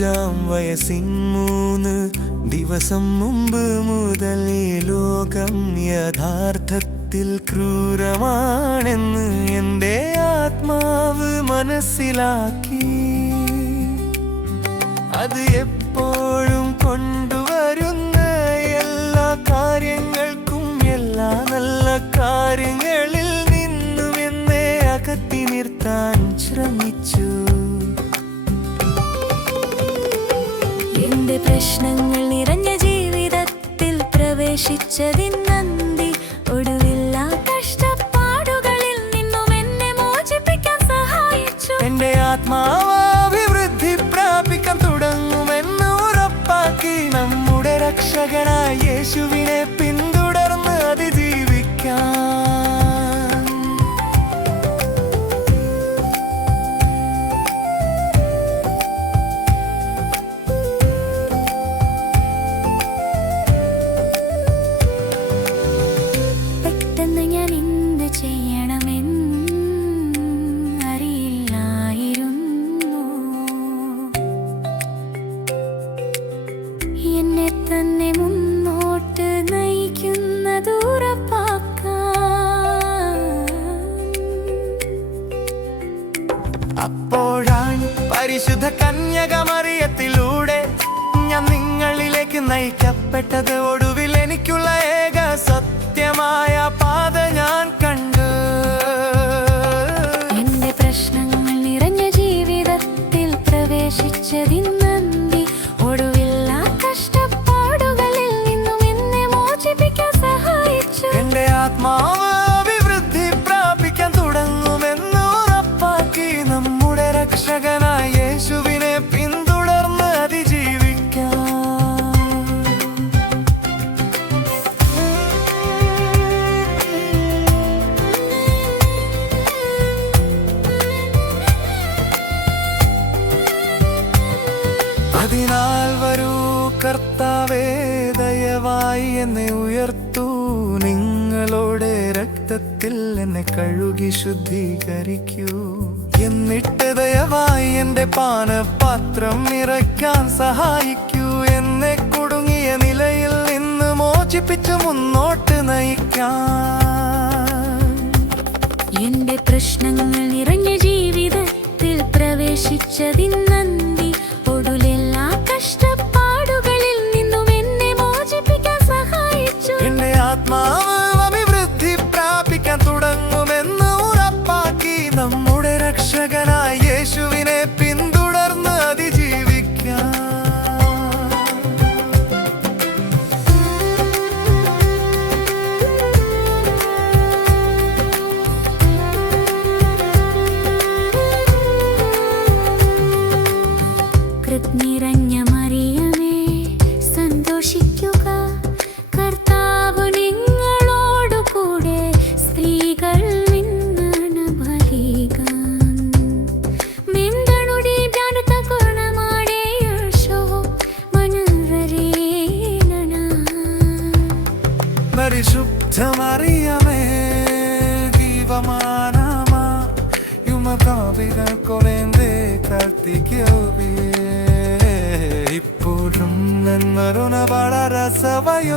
മൂന്നാം വയസ്സിൻ മൂന്ന് ദിവസം മുമ്പ് മുതൽ ലോകം യഥാർത്ഥത്തിൽ ക്രൂരമാണെന്ന് എന്റെ ആത്മാവ് മനസ്സിലാക്കി. അത് എപ്പോഴും കൊണ്ടുവരുന്ന. എന്റെ പ്രശ്നങ്ങൾ നിറഞ്ഞ ജീവിതത്തിൽ പ്രവേശിച്ചതിൻ നന്ദി. ഒടുവില്ല കഷ്ടപ്പാടുകളിൽ നിന്നും എന്നെ മോചിപ്പിക്കാൻ സഹായിച്ചു. എന്റെ ആത്മാവ് അഭിവൃദ്ധി പ്രാപിക്കാൻ തുടങ്ങുമെന്ന് ഉറപ്പാക്കി നമ്മുടെ രക്ഷകനായ യേശുവിനെ പിന്തുടർന്ന് അതിജീവിക്കാൻ പരിശുദ്ധ കന്യകമറിയത്തിലൂടെ ഞാൻ നിങ്ങളിലേക്ക് നയിക്കപ്പെട്ടത് ഒടുവിൽ എനിക്കുള്ള ഏക സത്യമായ അതിനാൽ വരൂ കർത്താവേ ദയവായി എന്നെ ഉയർത്തൂ. നിങ്ങളുടെ രക്തത്തിൽ എന്നെ കഴുകി ശുദ്ധീകരിക്കൂ. എന്നിട്ട് ദയവായി എന്റെ പാനപാത്രം നിറയ്ക്കാൻ സഹായിക്കൂ. എന്നെ കുടുങ്ങിയ നിലയിൽ നിന്ന് മോചിപ്പിച്ച് മുന്നോട്ട് നയിക്കാൻ. എന്റെ പ്രശ്നങ്ങൾ നിറഞ്ഞ ജീവിതത്തിൽ പ്രവേശിച്ചതിൻ രക്ഷകനായ യേശുവിനെ மருண வளரசவையொத்துமாவே